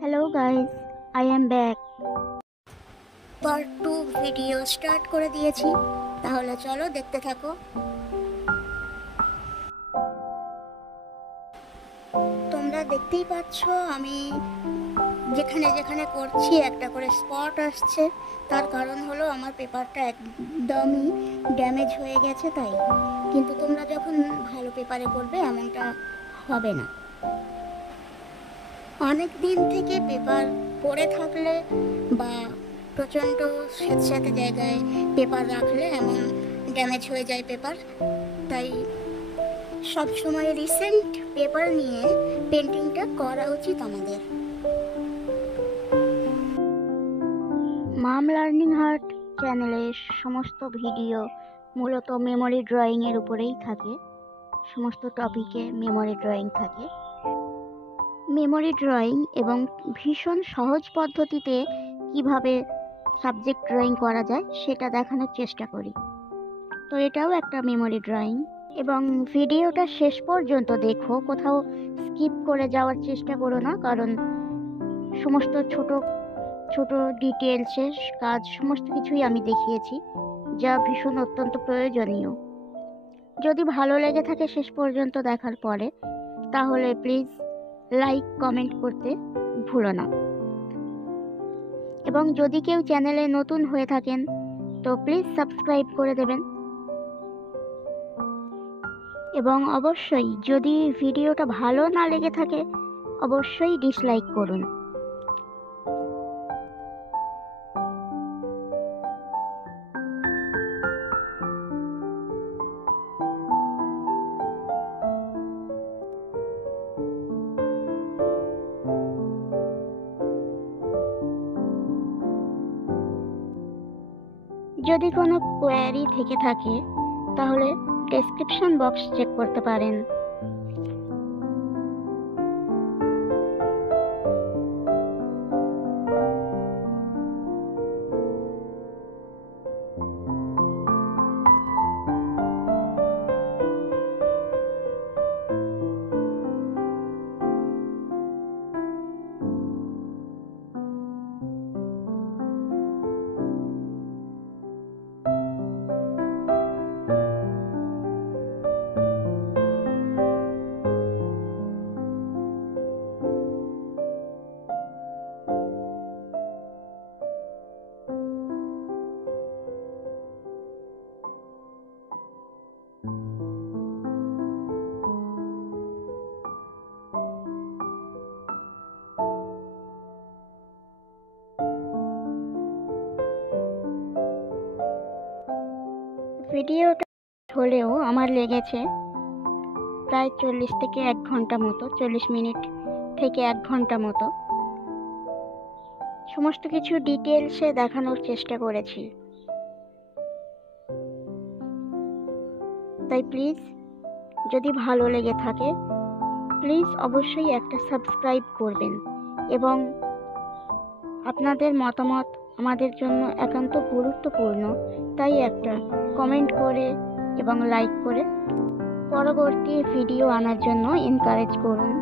Hello guys, I am back. Part 2 video start করে দিয়েছি, তাহলে চলো দেখতে থাকো। তোমরা দেখতেই পাচ্ছ আমি যেখানে যেখানে করছি একটা করে স্পট আসছে। তার কারণ হলো আমার পেপারটা একদমই ড্যামেজ হয়ে গেছে তাই। কিন্তু তোমরা যখন ভালো পেপারে করবে এমনটা হবে না। অনেক দিন থেকে পেপার পড়ে থাকলে বা প্রচণ্ড স্যাঁতস্যাঁতে জায়গায় পেপার রাখলে এমন ড্যামেজ হয়ে যায় পেপার। তাই সবসময় রিসেন্ট পেপার নিয়ে পেন্টিংটা করা উচিত আমাদের। মাম লার্নিং আর্ট চ্যানেলের সমস্ত ভিডিও মূলত মেমোরি ড্রয়িংয়ের উপরেই থাকে। সমস্ত টপিকে মেমোরি ড্রয়িং থাকে। মেমোরি ড্রয়িং এবং ভীষণ সহজ পদ্ধতিতে কিভাবে সাবজেক্ট ড্রয়িং করা যায় সেটা দেখানোর চেষ্টা করি। তো এটাও একটা মেমোরি ড্রয়িং। এবং ভিডিওটা শেষ পর্যন্ত দেখো, কোথাও স্কিপ করে যাওয়ার চেষ্টা করো না, কারণ সমস্ত ছোট ছোট ডিটেলসের কাজ সমস্ত কিছুই আমি দেখিয়েছি, যা ভীষণ অত্যন্ত প্রয়োজনীয়। যদি ভালো লেগে থাকে শেষ পর্যন্ত দেখার পরে, তাহলে প্লিজ লাইক কমেন্ট করতে ভুলো না। এবং যদি কেউ চ্যানেলে নতুন হয়ে থাকেন তো প্লিজ সাবস্ক্রাইব করে দেবেন। এবং অবশ্যই যদি ভিডিওটা ভালো না লেগে থাকে অবশ্যই ডিসলাইক করুন। যদি কোনো কোয়ারি থেকে থাকে তাহলে ডেসক্রিপশন বক্স চেক করতে পারেন। ভিডিওটা হলেও আমার লেগেছে প্রায় 40 থেকে 1 ঘন্টা মতো, 40 মিনিট থেকে 1 ঘন্টা মতো। সমস্ত কিছু ডিটেলসে দেখানোর চেষ্টা করেছি। তাই প্লিজ যদি ভালো লেগে থাকে প্লিজ অবশ্যই একটা সাবস্ক্রাইব করবেন। এবং আপনাদের মতামত আমাদের জন্য একান্ত গুরুত্বপূর্ণ, তাই একটা কমেন্ট করে এবং লাইক করে পরবর্তী ভিডিও আনার জন্য এনকারেজ করুন।